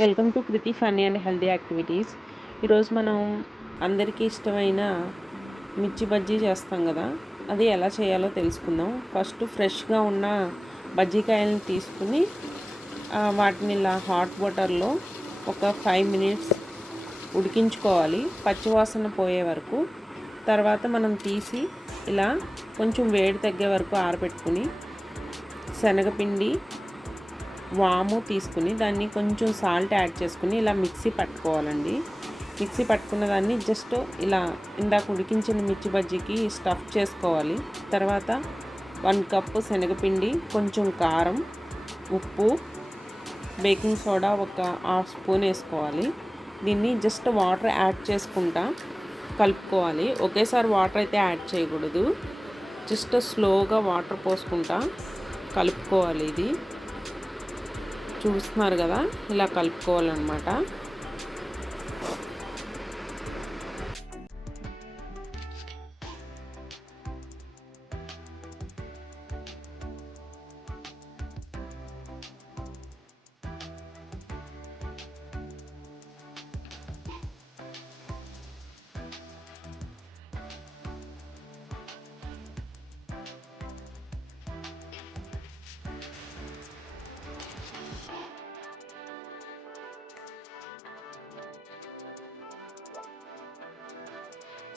Welcome to Kriti funny and healthy activities. ఈరోజు మనం అందరికీ ఇష్టమైన మిర్చి బజ్జీ చేస్తాం కదా, అది ఎలా చేయాలో తెలుసుకుందాం. ఫస్ట్ ఫ్రెష్గా ఉన్న బజ్జీకాయలను తీసుకుని వాటిని ఇలా హాట్ వాటర్లో ఒక 5 మినిట్స్ ఉడికించుకోవాలి, పచ్చివాసన పోయే వరకు. తర్వాత మనం తీసి ఇలా కొంచెం వేడి తగ్గే వరకు ఆరబెట్టుకుని శనగపిండి, వాము తీసుకుని దాన్ని కొంచెం సాల్ట్ యాడ్ చేసుకుని ఇలా మిక్సీ పట్టుకోవాలండి. మిక్సీ పట్టుకున్న దాన్ని జస్ట్ ఇలా ఇందాక ఉడికించిన మిర్చి బజ్జీకి స్టఫ్ చేసుకోవాలి. తర్వాత 1 కప్పు శనగపిండి, కొంచెం కారం, ఉప్పు, బేకింగ్ సోడా ఒక హాఫ్ స్పూన్ వేసుకోవాలి. దీన్ని జస్ట్ వాటర్ యాడ్ చేసుకుంటా కలుపుకోవాలి. ఒకేసారి వాటర్ అయితే యాడ్ చేయకూడదు, జస్ట్ స్లోగా వాటర్ పోసుకుంటా కలుపుకోవాలి. ఇది చూస్తున్నారు కదా, ఇలా కలుపుకోవాలన్నమాట.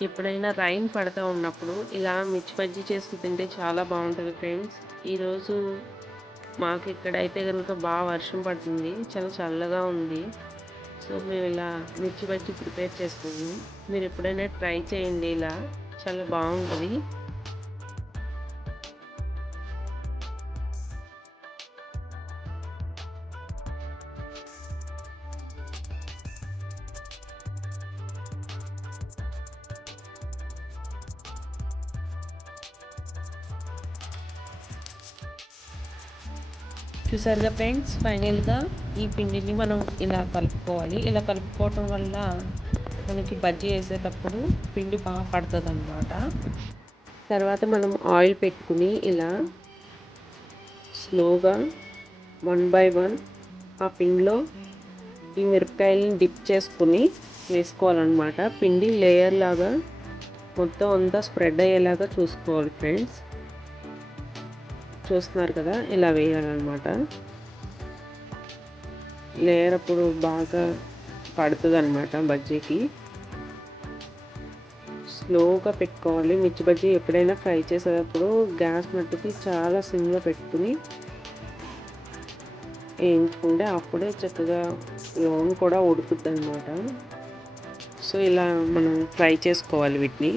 ఎప్పుడైనా రైన్ పడుతూ ఉన్నప్పుడు ఇలా మిర్చి బజ్జీ చేసి తింటే చాలా బాగుంటుంది ఫ్రెండ్స్. ఈరోజు మాకు ఇక్కడైతే కనుక బాగా వర్షం పడుతుంది, చాలా చల్లగా ఉంది. సో మేము ఇలా మిర్చి బజ్జీ ప్రిపేర్ చేసుకున్నాం. మీరు ఎప్పుడైనా ట్రై చేయండి, ఇలా చాలా బాగుంటుంది. చూసారుగా ఫ్రెండ్స్, ఫైనల్గా ఈ పిండిని మనం ఇలా కలుపుకోవాలి. ఇలా కలుపుకోవటం వల్ల మనకి బజ్జీ వేసేటప్పుడు పిండి బాగా పడుతుంది అన్నమాట. తర్వాత మనం ఆయిల్ పెట్టుకుని ఇలా స్లోగా 1 బై 1 ఆ పిండిలో ఈ మిరపకాయలని డిప్ చేసుకుని వేసుకోవాలన్నమాట. పిండి లేయర్ లాగా మొత్తం అంతా స్ప్రెడ్ అయ్యేలాగా చూసుకోవాలి ఫ్రెండ్స్. చూస్తున్నారు కదా, ఇలా వేయాలన్నమాట. లేయర్ అప్పుడు బాగా పడుతుంది అన్నమాట బజ్జీకి. స్లోగా పెట్టుకోవాలి. మిర్చి బజ్జీ ఎప్పుడైనా ఫ్రై చేసేటప్పుడు గ్యాస్ మట్టుకి చాలా సిమ్లో పెట్టుకుని వేయించుకుంటే అప్పుడే చక్కగా లోన్ కూడా ఉడుకుద్ది అన్నమాట. సో ఇలా మనం ఫ్రై చేసుకోవాలి వీటిని.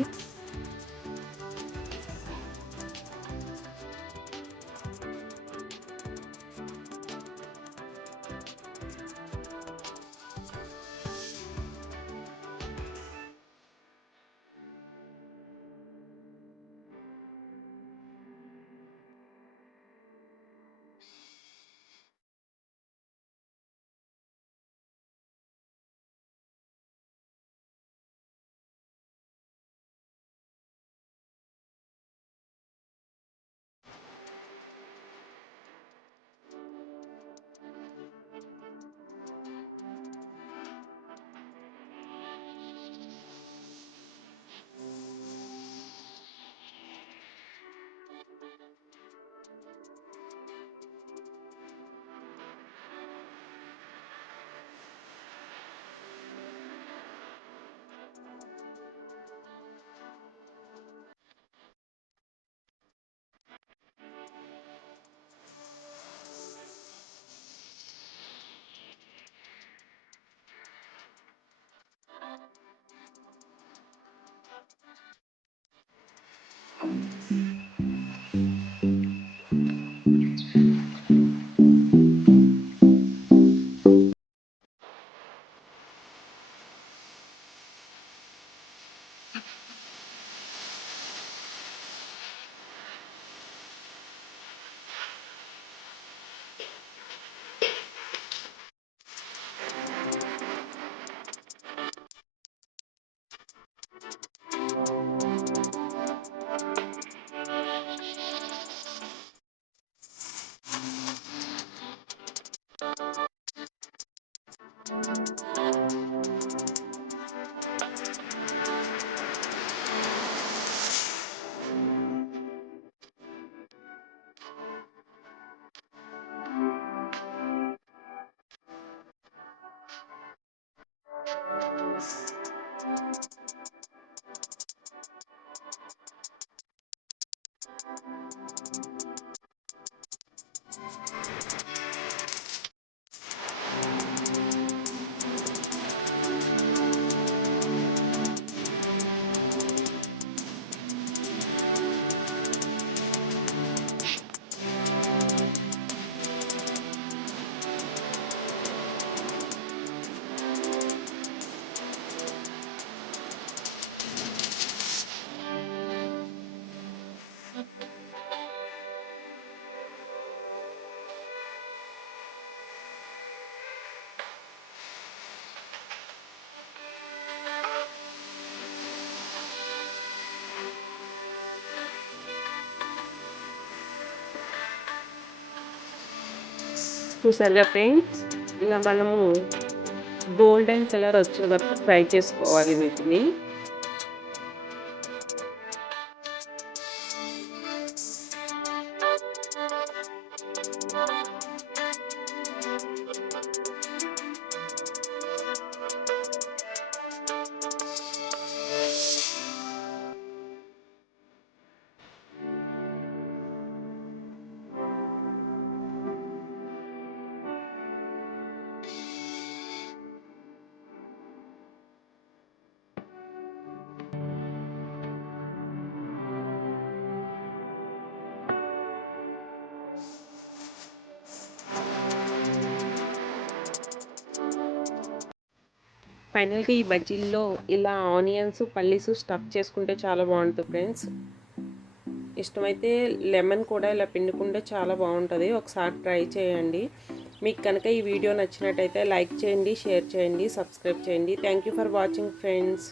చూసారుగా ఫ్రెండ్స్, ఇలా మనము గోల్డెన్ కలర్ వచ్చే వరకు ఫ్రై చేసుకోవాలి వీటిని. ఫైనల్గా ఈ బజ్జీల్లో ఇలా ఆనియన్స్, పల్లీస్ స్టఫ్ చేసుకుంటే చాలా బాగుంటుంది ఫ్రెండ్స్. ఇష్టమైతే లెమన్ కూడా ఇలా పిండుకుంటే చాలా బాగుంటుంది. ఒకసారి ట్రై చేయండి. మీకు కనుక ఈ వీడియో నచ్చినట్టయితే లైక్ చేయండి, షేర్ చేయండి, సబ్స్క్రైబ్ చేయండి. Thank you for watching friends.